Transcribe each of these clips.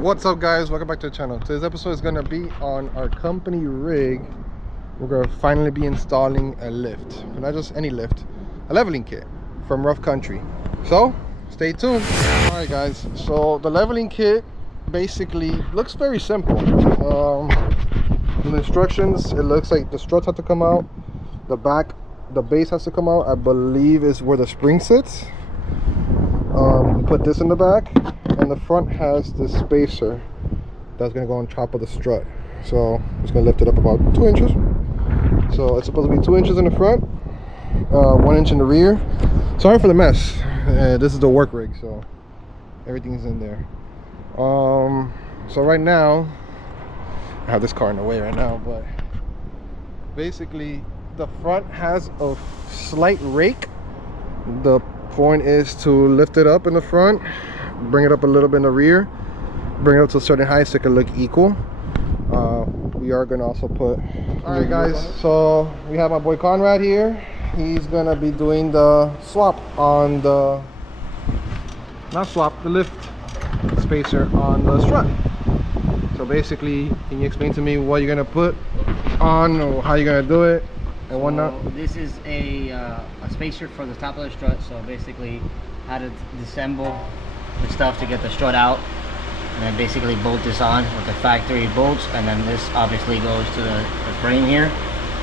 What's up, guys? Welcome back to the channel. Today's episode is gonna be on our company rig. We're gonna finally be installing a lift, but not just any lift, a leveling kit from Rough Country. So stay tuned. All right, guys, so the leveling kit basically looks very simple. In the instructions, it looks like the struts have to come out, the base has to come out. I believe is where the spring sits. Put this in the back, and the front has this spacer that's going to go on top of the strut. So I'm just going to lift it up about 2 inches. So it's supposed to be 2 inches in the front, 1 inch in the rear. Sorry for the mess. This is the work rig, so everything's in there. So right now I have this car in the way right now, but basically the front has a slight rake. The point is to lift it up in the front, bring it up a little bit in the rear, bring it up to a certain height so it can look equal. We are going to also put... Alright, guys, so we have my boy Conrad here. He's going to be doing the swap on the... not swap, the lift spacer on the strut. So basically, can you explain to me what you're going to put on, or how you're going to do it and whatnot? So this is a spacer for the top of the strut. So basically how to disassemble the stuff to get the strut out, and then basically bolt this on with the factory bolts, and then this obviously goes to the frame here,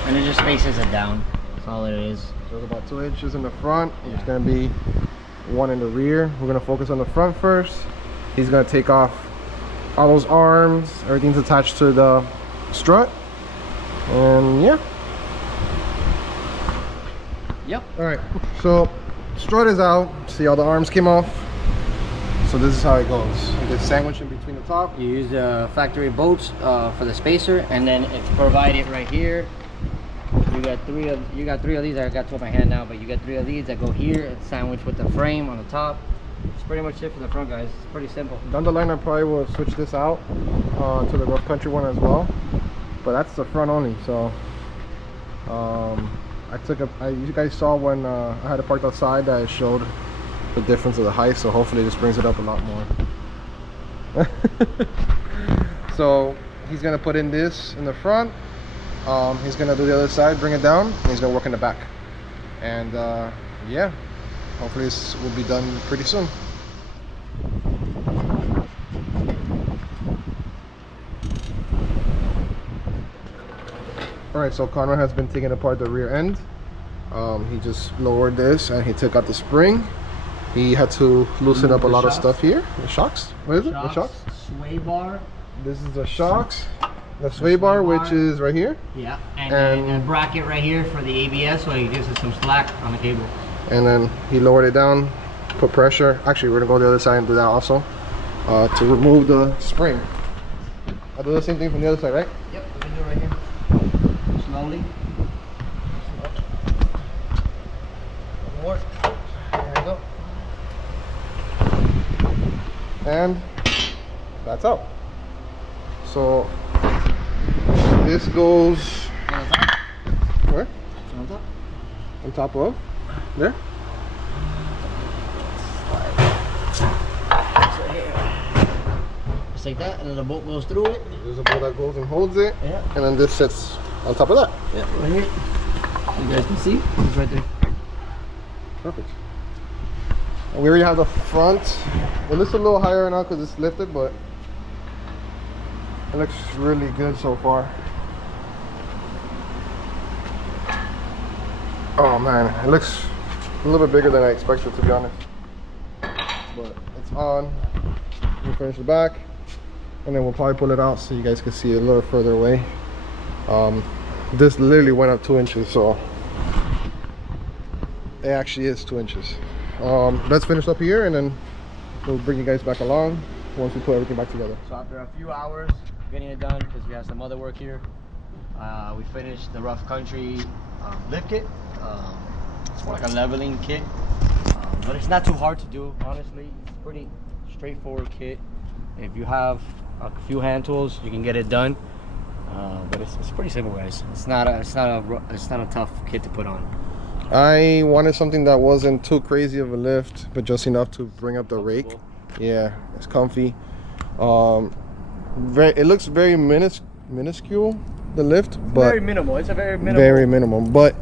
and it just spaces it down. That's all it is. So it's about 2 inches in the front. Yeah. It's going to be 1 in the rear. We're going to focus on the front first. He's going to take off all those arms, everything's attached to the strut, and yeah. Yep. All right, so strut is out. See, all the arms came off. So this is how it goes. You get sandwiched in between the top. You use the factory bolts for the spacer, and then it's provided right here. You got three of these. I got two in my hand now, but you got 3 of these that go here. It's sandwiched with the frame on the top. It's pretty much it for the front, guys. It's pretty simple. Down the line, I probably will switch this out to the Rough Country one as well, but that's the front only. So you guys saw when I had it parked outside that it showed the difference of the height, so hopefully this brings it up a lot more. So he's gonna put in this in the front, he's gonna do the other side, bring it down, and he's gonna work in the back, and yeah, hopefully this will be done pretty soon. Alright, so Conrad has been taking apart the rear end. He just lowered this and he took out the spring. He had to loosen up a lot of stuff here. The shocks? What is it? The shocks? Sway bar. This is the shocks. The sway bar, which is right here. Yeah, and a bracket right here for the ABS, so it gives us some slack on the cable. And then he lowered it down, put pressure. Actually, we're gonna go to the other side and do that also, to remove the spring. I'll do the same thing from the other side, right? Yep, we can do it right here. Slowly. More. There we go. And that's out. So this goes where? On top. On top of there. Just like that, and then the bolt goes through it. There's a bolt that goes and holds it. Yeah. And then this sits on top of that. Yeah, right here. You guys can see it's right there. Perfect. And we already have the front. It looks a little higher now because it's lifted, but it looks really good so far. Oh man, it looks a little bit bigger than I expected, to be honest. But it's on. We'll finish the back, and then we'll probably pull it out so you guys can see it a little further away. This literally went up 2 inches, so it actually is 2 inches. Let's finish up here, and then we'll bring you guys back along once we put everything back together. So after a few hours getting it done, because we have some other work here, we finished the Rough Country lift kit. It's more like a leveling kit, but it's not too hard to do, honestly. It's a pretty straightforward kit. If you have a few hand tools, you can get it done. But it's pretty simple, guys. It's not a tough kit to put on. I wanted something that wasn't too crazy of a lift, but just enough to bring up the rake. Yeah, it's comfy. It looks very minuscule, the lift, but very minimal. It's a very minimal. Very minimal, but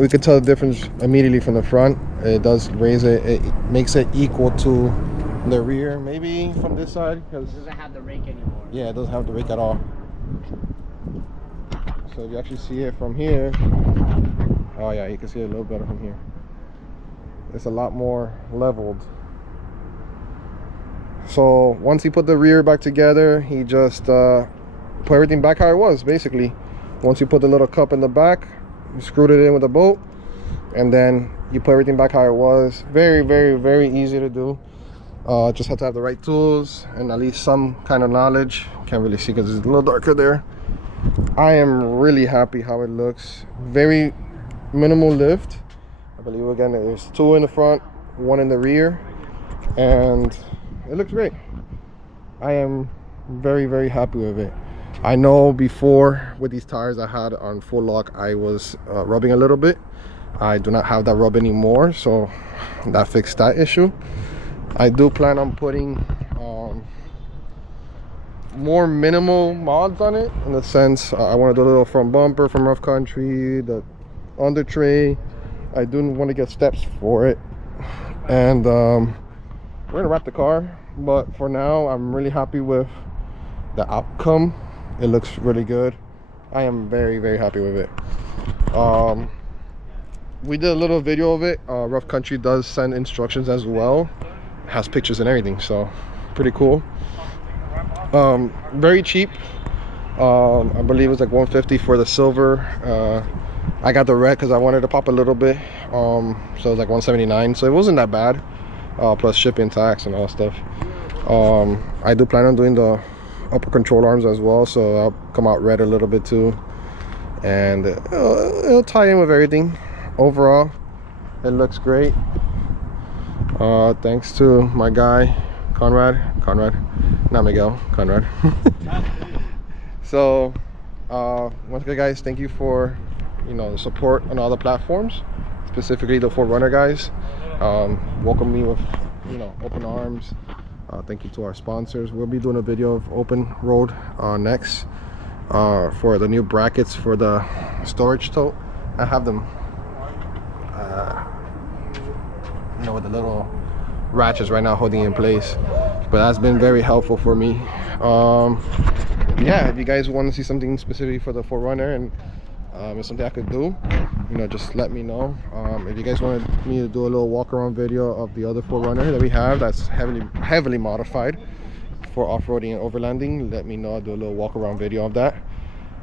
we could tell the difference immediately from the front. It does raise it. It makes it equal to the rear, maybe from this side, because It doesn't have the rake anymore. yeah, it doesn't have the rake at all. So if you actually see it from here, oh yeah, you can see it a little better from here. It's a lot more leveled. So once he put the rear back together, he just put everything back how it was, basically. Once you put the little cup in the back, you screwed it in with a bolt, and then you put everything back how it was. Very, very, very easy to do. Just have to have the right tools and at least some kind of knowledge. Can't really see because it's a little darker there. I am really happy how it looks. Very minimal lift. I believe again there's 2 in the front, 1 in the rear, and it looks great. I am very, very happy with it. I know before with these tires I had on full lock, I was rubbing a little bit. I do not have that rub anymore, so that fixed that issue. I do plan on putting more minimal mods on it, in the sense I want to do a little front bumper from Rough Country, the under tray. I do want to get steps for it, and we're gonna wrap the car, but for now I'm really happy with the outcome. It looks really good. I am very, very happy with it. We did a little video of it. Rough Country does send instructions as well, it has pictures and everything, so pretty cool. Very cheap. I believe it was like $150 for the silver. I got the red because I wanted to pop a little bit, so it was like $179, so it wasn't that bad, plus shipping, tax, and all that stuff. I do plan on doing the upper control arms as well, so I'll come out red a little bit too, and it'll tie in with everything. Overall, it looks great. Thanks to my guy Conrad, not Miguel, Conrad. So once again guys, thank you for the support on all the platforms, specifically the 4runner guys. Welcome me with open arms. Thank you to our sponsors. We'll be doing a video of open road next for the new brackets for the storage tote. I have them with the little ratchets right now holding in place, but that's been very helpful for me. Yeah, if you guys want to see something specific for the 4runner and it's something I could do, just let me know. If you guys wanted me to do a little walk around video of the other 4runner that we have that's heavily modified for off-roading and overlanding, let me know. I'll do a little walk around video of that.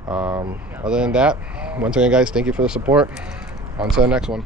Other than that, once again guys, thank you for the support. On to the next one.